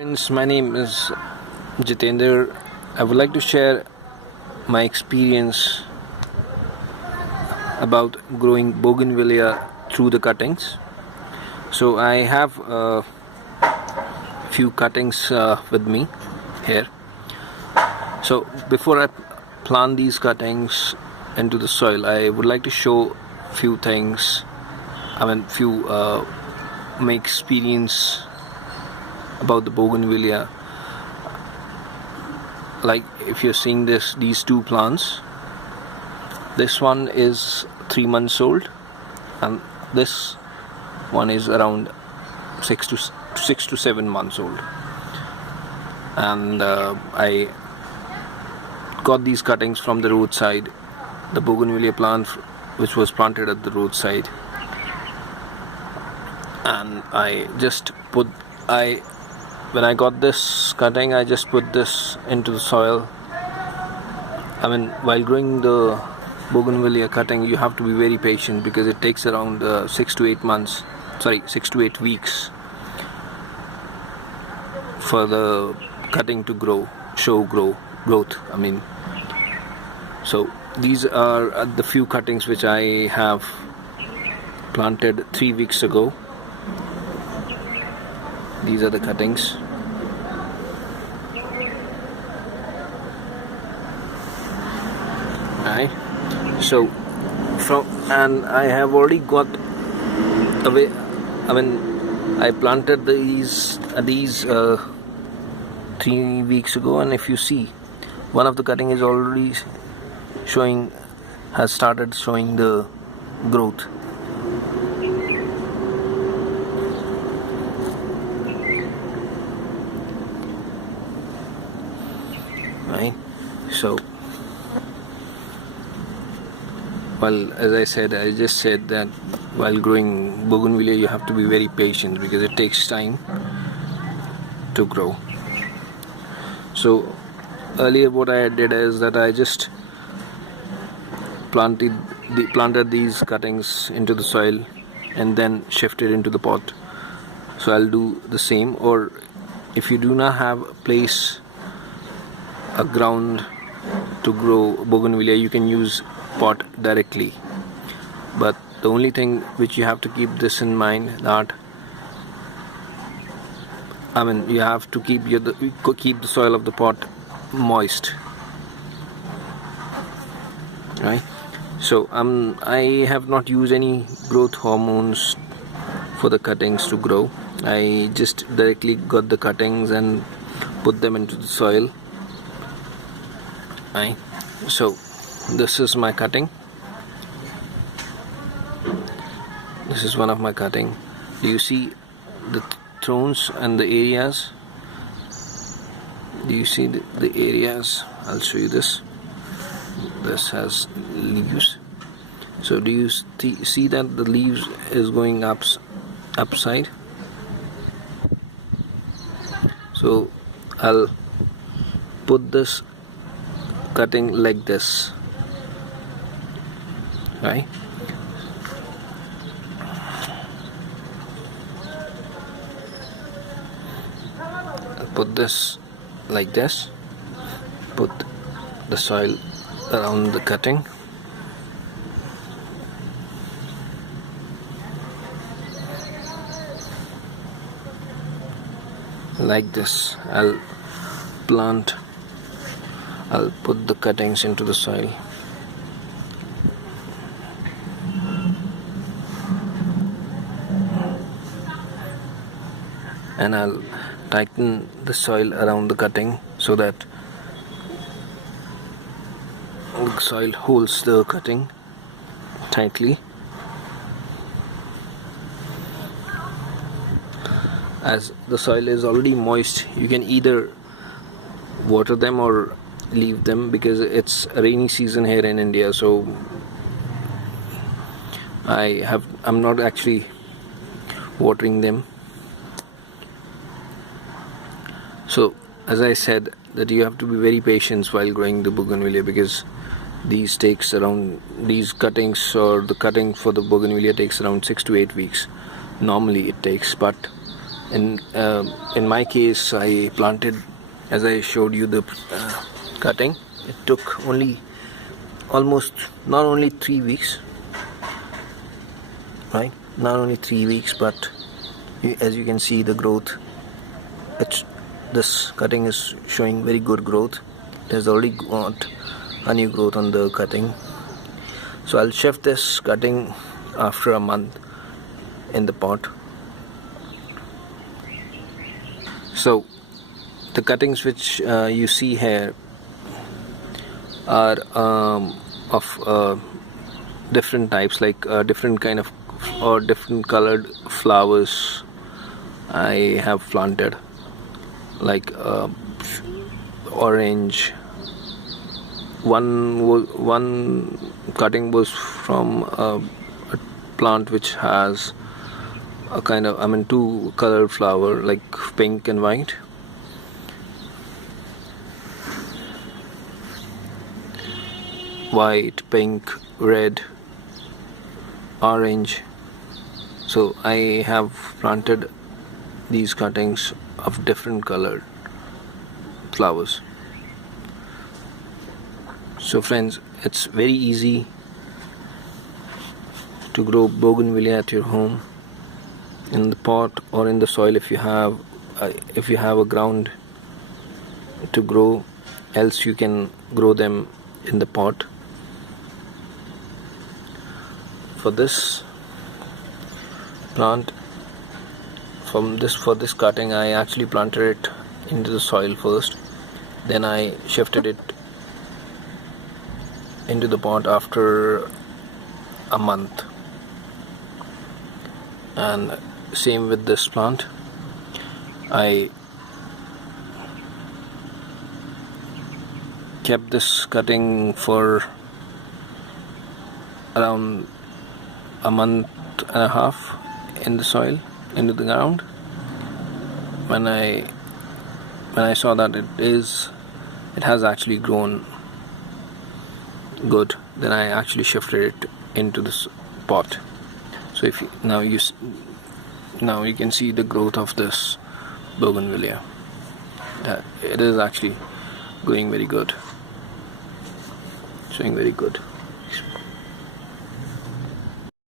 Friends, my name is Jitendra. I would like to share my experience about growing bougainvillea through the cuttings. So I have a few cuttings with me here. So before I plant these cuttings into the soil, I would like to show few things. My experience about the bougainvillea. Like if you're seeing these two plants, this one is 3 months old and this one is around 6 to 7 months old, and I got these cuttings from the roadside, the bougainvillea plant which was planted at the roadside, and when I got this cutting, I just put this into the soil. While growing the bougainvillea cutting, you have to be very patient because it takes around 6 to 8 weeks for the cutting to show growth. So these are the few cuttings which I have planted 3 weeks ago. These are the cuttings. Right. So I have already got away. I planted these 3 weeks ago, and if you see, one of the cutting is already has started showing the growth. Right. So, well, as I just said that while growing bougainvillea, you have to be very patient because it takes time to grow. So earlier what I did is that I just planted these cuttings into the soil and then shifted into the pot. So I'll do the same, or if you do not have a ground to grow bougainvillea, you can use pot directly. But the only thing which you have to keep this in mind, that you have to keep the soil of the pot moist, right? So I have not used any growth hormones for the cuttings to grow. I just directly got the cuttings and put them into the soil. Right. So this is my cutting. This is one of my cutting. Do you see the thorns and the areas? Do you see the areas? I'll show you this. This has leaves. So do you see that the leaves is going upside? So I'll put this cutting like this, right? I'll put this like this, put the soil around the cutting, like this. I'll put the cuttings into the soil. And I'll tighten the soil around the cutting so that the soil holds the cutting tightly. As the soil is already moist, you can either water them or leave them, because it's a rainy season here in India, so I'm not actually watering them. So as I said, that you have to be very patient while growing the bougainvillea, because these cuttings, or the cutting for the bougainvillea, takes around 6 to 8 weeks. Normally it takes, but In my case, I planted, as I showed you the cutting. It took not only 3 weeks, right? Not only 3 weeks, but as you can see the growth. This cutting is showing very good growth. It has already got a new growth on the cutting. So I'll shift this cutting after a month in the pot. So the cuttings which you see here are of different types, like different kind of or different colored flowers I have planted, like orange. One cutting was from a plant which has a kind of, two colored flower, like pink and white. White, pink, red, orange. So I have planted these cuttings of different colored flowers. So friends, it's very easy to grow bougainvillea at your home, in the pot or in the soil if you have a ground to grow. Else you can grow them in the pot. For this plant, for this cutting, I actually planted it into the soil first, then I shifted it into the pot after a month. And same with this plant, I kept this cutting for around a month and a half in the soil, into the ground. When I saw that it has actually grown good, then I actually shifted it into this pot. So if now you can see the growth of this bougainvillea. It is actually growing very good, showing very good.